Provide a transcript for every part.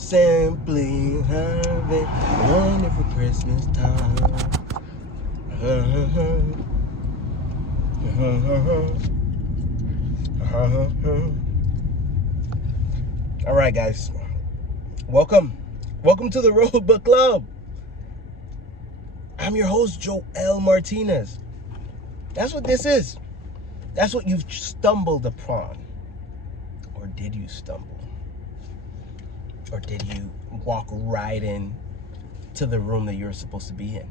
Simply having a wonderful Christmas time. All right, guys. Welcome to the Road Book Club. I'm your host, Joel Martinez. That's what this is. That's what you've stumbled upon. Or did you stumble? Or did you walk right in to the room that you're supposed to be in?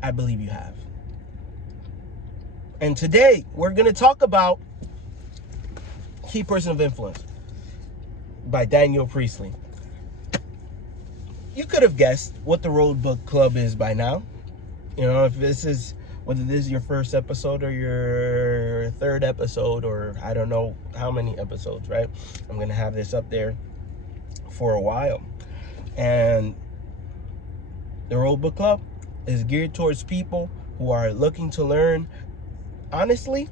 I believe you have. And today, we're going to talk about Key Person of Influence by Daniel Priestley. You could have guessed what the Road Book Club is by now. You know, whether this is your first episode or your third episode, or I don't know how many episodes, right? I'm going to have this up there for a while. And the Road Book Club is geared towards people who are looking to learn. Honestly,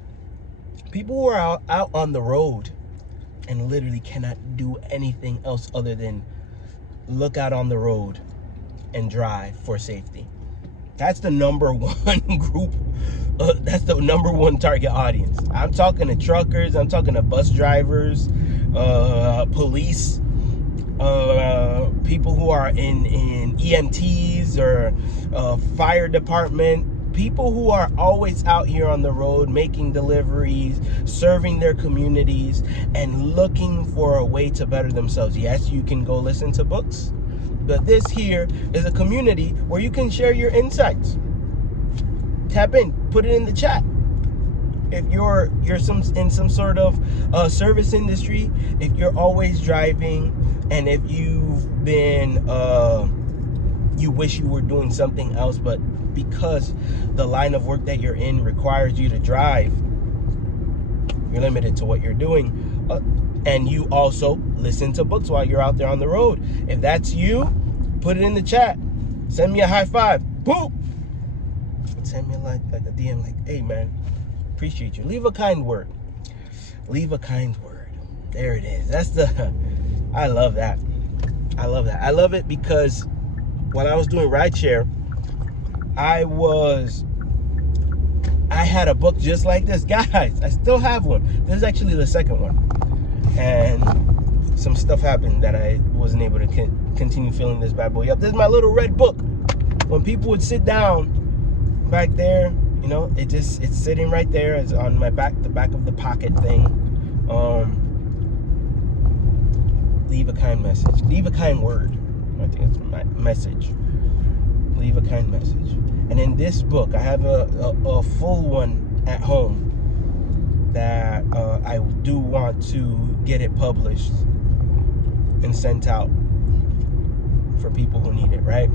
people who are out on the road and literally cannot do anything else other than look out on the road and drive for safety. That's the number one group. That's the number one target audience. I'm talking to truckers. I'm talking to bus drivers, police, people who are in EMTs or fire department. People who are always out here on the road making deliveries, serving their communities, and looking for a way to better themselves. Yes, you can go listen to books, but this here is a community where you can share your insights. Tap in, put it in the chat. If you're in some sort of service industry, if you're always driving, and if you've been you wish you were doing something else, but because the line of work that you're in requires you to drive, you're limited to what you're doing. And you also listen to books while you're out there on the road. If that's you, put it in the chat. Send me a high five. Boop. Send me like a DM, like, hey man, appreciate you. Leave a kind word. Leave a kind word. There it is. I love that. I love it because when I was doing rideshare, I had a book just like this. Guys, I still have one. This is actually the second one. And some stuff happened that I wasn't able to continue filling this bad boy up. This is my little red book. When people would sit down back there, you know, it's sitting right there. It's on my back, the back of the pocket thing. Leave a kind message. Leave a kind word. I think that's my message. Leave a kind message. And in this book, I have a full one at home that I do want to get it published and sent out for people who need it, right?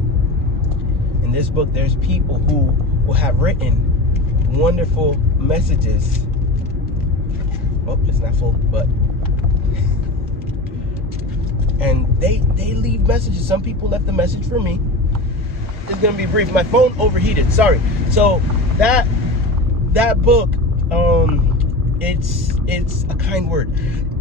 In this book, there's people who will have written wonderful messages. Oh, it's not full, but and they leave messages. Some people left a message for me. It's gonna be brief. My phone overheated. Sorry. So that book, it's a kind word,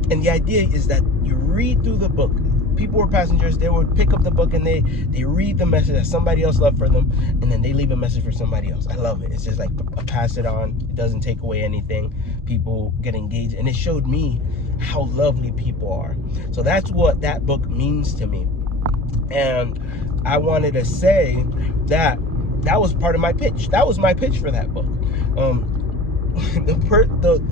and the idea is that you read through the book. People were passengers. They would pick up the book and they read the message that somebody else left for them, and then they leave a message for somebody else. I love it. It's just like a pass it on. It doesn't take away anything. People get engaged, and it showed me how lovely people are. So that's what that book means to me. And I wanted to say that was part of my pitch. That was my pitch for that book.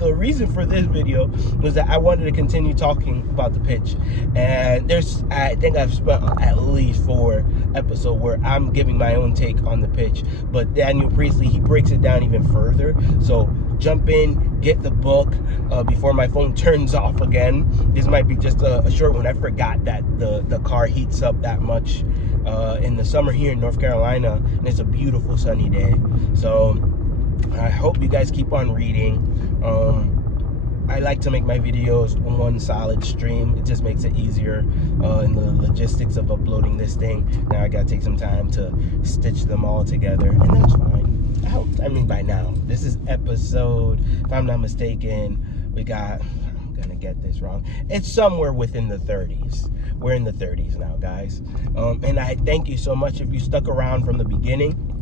The reason for this video was that I wanted to continue talking about the pitch. And I think I've spent at least 4 episodes where I'm giving my own take on the pitch. But Daniel Priestley, he breaks it down even further. So jump in, get the book before my phone turns off again. This might be just a short one. I forgot that the car heats up that much in the summer here in North Carolina, and it's a beautiful sunny day. So I hope you guys keep on reading. I like to make my videos one solid stream. It just makes it easier in the logistics of uploading this thing. Now I gotta take some time to stitch them all together, and that's fine. I mean, by now, this is episode, if I'm not mistaken, we got gonna get this wrong. It's somewhere within the 30s. We're in the 30s now, guys. And I thank you so much if you stuck around from the beginning,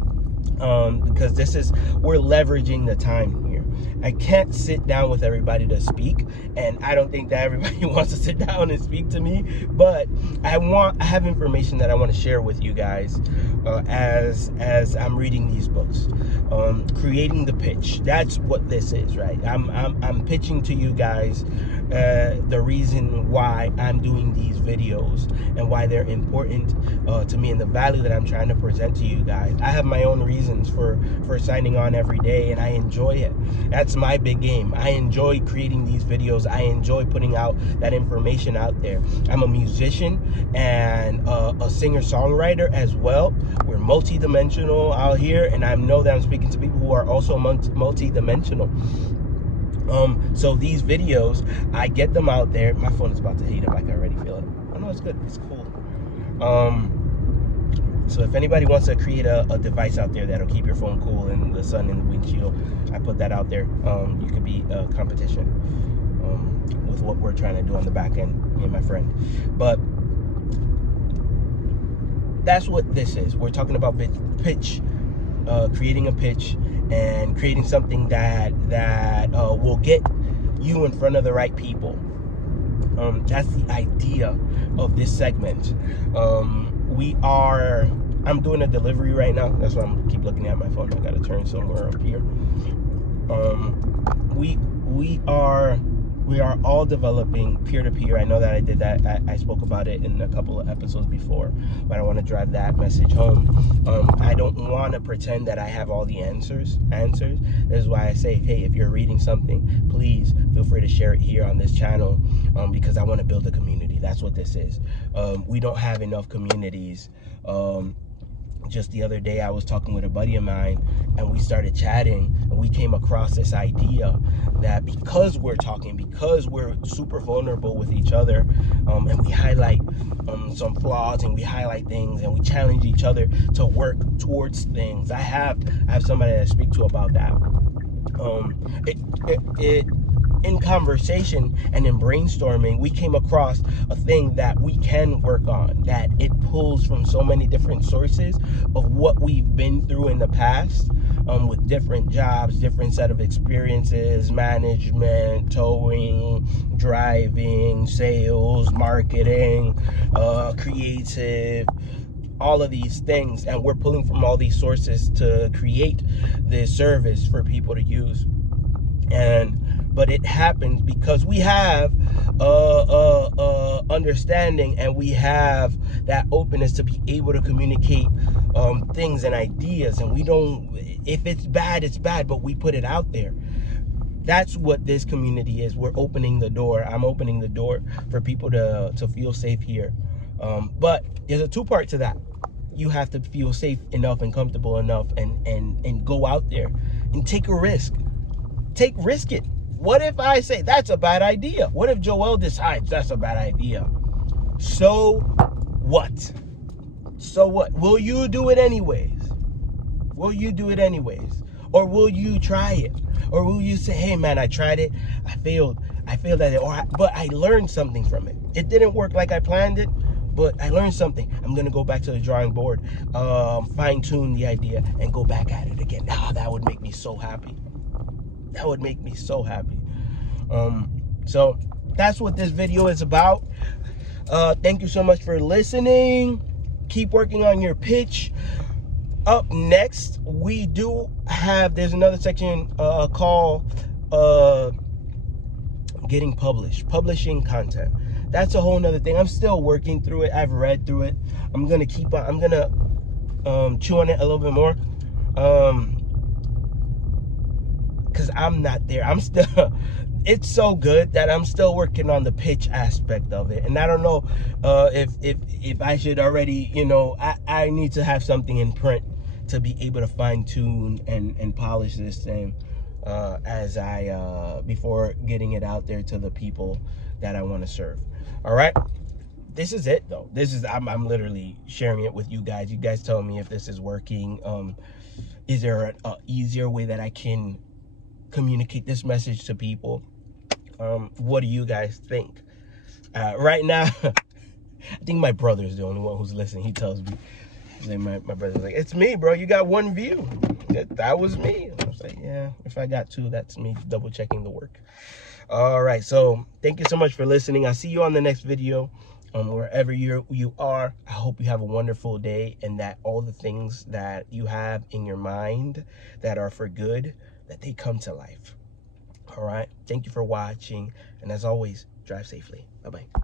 because we're leveraging the time here. I can't sit down with everybody to speak, and I don't think that everybody wants to sit down and speak to me, but I have information that I want to share with you guys as I'm reading these books. Creating the pitch, that's what this is, right? I'm pitching to you guys the reason why I'm doing these videos and why they're important to me, and the value that I'm trying to present to you guys. I have my own reasons for signing on every day, and I enjoy it. That's my big game. I enjoy creating these videos. I enjoy putting out that information out there. I'm a musician and a singer-songwriter as well. We're multi-dimensional out here, and I know that I'm speaking to people who are also multi-dimensional. So these videos, I get them out there. My phone is about to heat up. I can already feel it. I know it's good. It's cool. So if anybody wants to create a device out there that'll keep your phone cool in the sun and the windshield, I put that out there. You could be a competition with what we're trying to do on the back end, me and my friend. But that's what this is. We're talking about pitch, creating a pitch, and creating something that will get you in front of the right people. That's the idea of this segment. I'm doing a delivery right now. That's why I'm keep looking at my phone. I gotta turn somewhere up here. We are all developing peer-to-peer. I know that I did that. I spoke about it in a couple of episodes before, but I want to drive that message home. I don't want to pretend that I have all the answers. This is why I say, hey, if you're reading something, please feel free to share it here on this channel, because I want to build a community. That's what this is. We don't have enough communities. Just the other day, I was talking with a buddy of mine, and we started chatting, and we came across this idea that because we're talking, because we're super vulnerable with each other, and we highlight some flaws, and we highlight things, and we challenge each other to work towards things. I have somebody that I speak to about that. In conversation and in brainstorming, we came across a thing that we can work on, that it pulls from so many different sources of what we've been through in the past, with different jobs, different set of experiences, management, towing, driving, sales, marketing, creative, all of these things, and we're pulling from all these sources to create this service for people to use. But it happens because we have understanding, and we have that openness to be able to communicate things and ideas, and we don't, if it's bad, it's bad, but we put it out there. That's what this community is. We're opening the door. I'm opening the door for people to feel safe here. But there's a two-part to that. You have to feel safe enough and comfortable enough and go out there and take a risk. Risk it. What if I say that's a bad idea? What if Joel decides that's a bad idea? So what? So what? Will you do it anyways? Will you do it anyways? Or will you try it? Or will you say, hey man, I tried it, I failed at it, but I learned something from it. It didn't work like I planned it, but I learned something. I'm gonna go back to the drawing board, fine tune the idea, and go back at it again. That would make me so happy. That would make me so happy. So that's what this video is about. Thank you so much for listening. Keep working on your pitch. Up next, we do have, there's another section called getting publishing content. That's a whole nother thing. I'm still working through it. I've read through it. I'm gonna chew on it a little bit more, because I'm not there. I'm still it's so good that I'm still working on the pitch aspect of it, and I don't know if I should already, I need to have something in print to be able to fine tune and polish this thing as I before getting it out there to the people that I want to serve. All right, this is it though. I'm literally sharing it with you guys. You guys tell me if this is working. Is there an easier way that I can communicate this message to people? What do you guys think? Right now, I think my brother is the only one who's listening. He tells me, my brother's like, it's me, bro. You got 1 view. That was me. I was like, yeah, if I got 2, that's me double checking the work. All right, so thank you so much for listening. I'll see you on the next video. Wherever you are, I hope you have a wonderful day, and that all the things that you have in your mind that are for good, that they come to life. All right, thank you for watching, and as always, drive safely. Bye-bye.